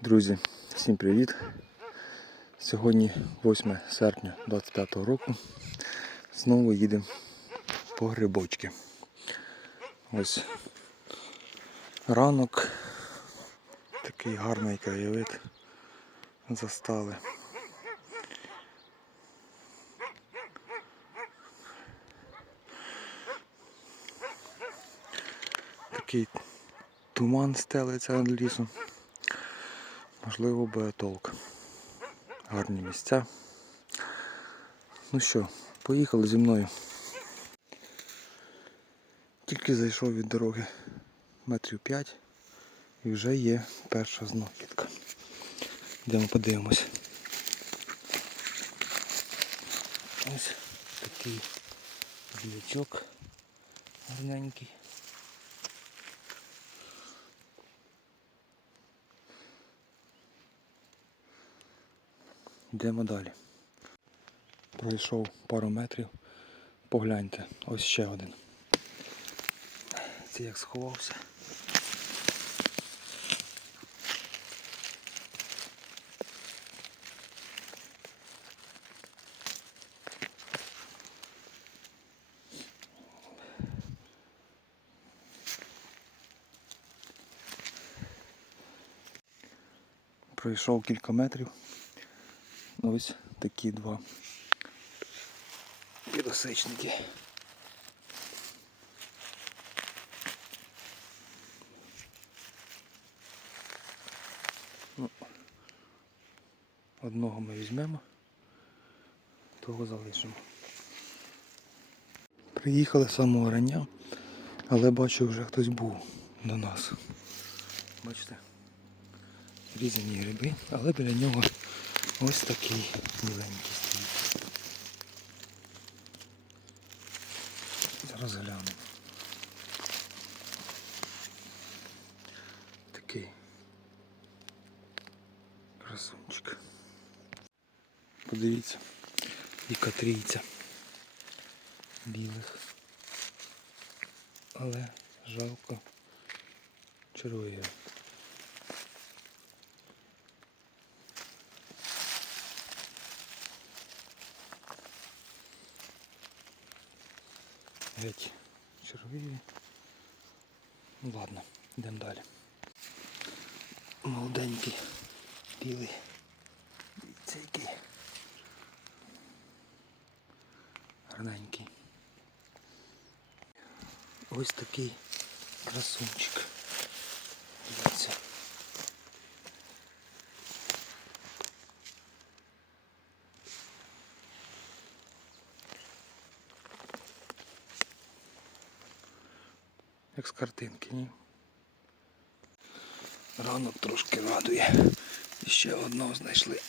Друзі, всім привіт! Сьогодні 8 серпня 25 року. Знову їдемо по грибочки. Ось ранок. Такий гарний краєвид. Застали. Такий туман стелиться над лісом. Можливо, буде. Гарні місця. Ну що, поїхали зі мною. Тільки зайшов від дороги метрів 5 і вже є перша знахідка. Йдемо подивимось. Ось такий білячок гарненький. Йдемо далі. Пройшов пару метрів. Погляньте, ось ще один. Це як сховався. Пройшов кілька метрів. Ось такі два підосичники. Ну, одного ми візьмемо, того залишимо. Приїхали з самого рання, але бачу вже хтось був до нас. Бачите? Різані гриби, але біля нього ось такий міленький стоїть. Зараз глянемо. Такий красунчик. Подивіться, яка трійця білих. Але жалко червоє. Геть червиві. Ну ладно, йдемо далі. Молоденький, білий. Який. Гарненький. Ось такий красунчик. Дивіться. Як з картинки, ні? Ранок трошки радує. І ще одного знайшли.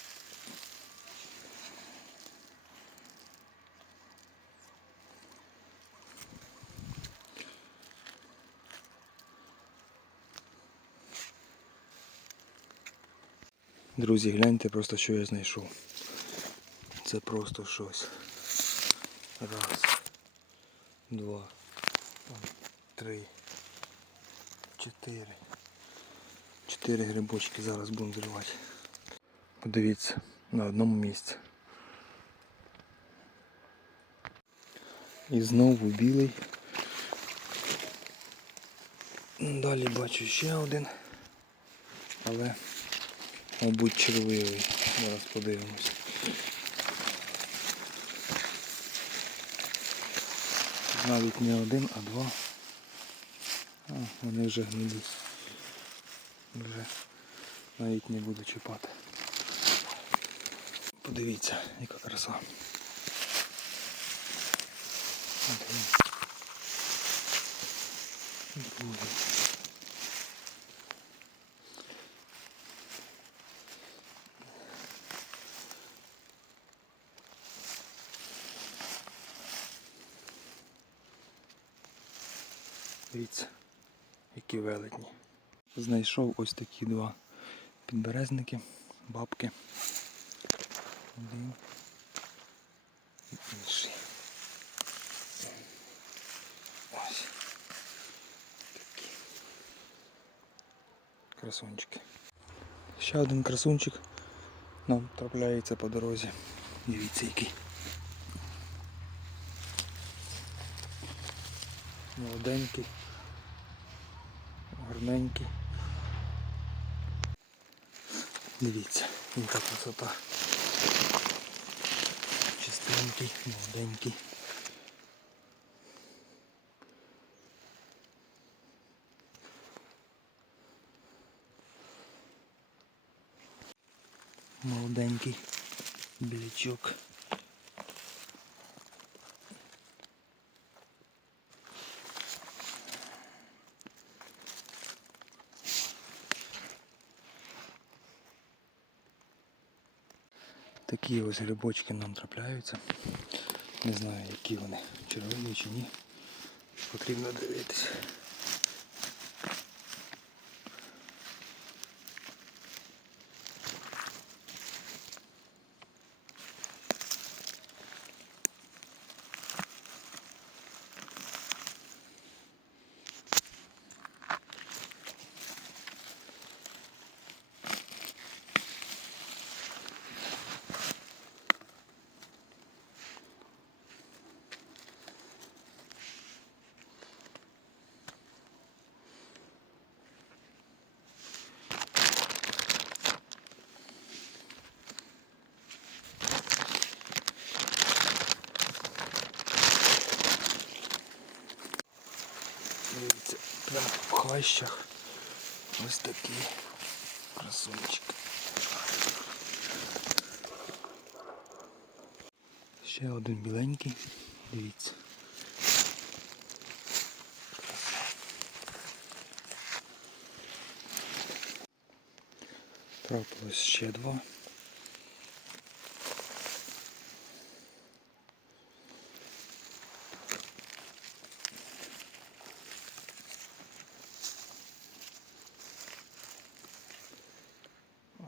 Друзі, гляньте просто, що я знайшов. Це просто щось. Раз, два, три, чотири. Чотири грибочки зараз будемо зривати. Подивіться, на одному місці. І знову білий. Далі бачу ще один. Але, мабуть, червивий. Зараз подивимось. Навіть не один, а два. А, вони вже гнилі. Вже навіть не буду чіпати. Подивіться, яка краса. Другий. Дивіться, які велетні. Знайшов ось такі два підберезники, бабки. Один і інший. Ось. Такі красунчики. Ще один красунчик нам трапляється по дорозі. Дивіться який. Молоденький. Гарненький. Дивіться, яка красота. Чистенький, молоденький. Молоденький білячок. Такі ось грибочки нам трапляються. Не знаю, які вони, червоні чи ні. Потрібно дивитися. Дивіться, прямо в хащах. Ось такий красунчик. Ще один біленький. Дивіться. Трапилось ще два.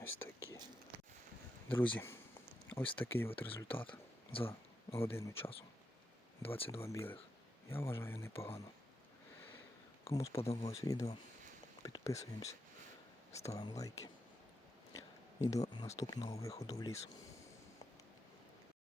Ось такі. Друзі, ось такий от результат за годину часу. 22 білих. Я вважаю непогано. Кому сподобалось відео, підписуємось, ставимо лайки. І до наступного виходу в ліс.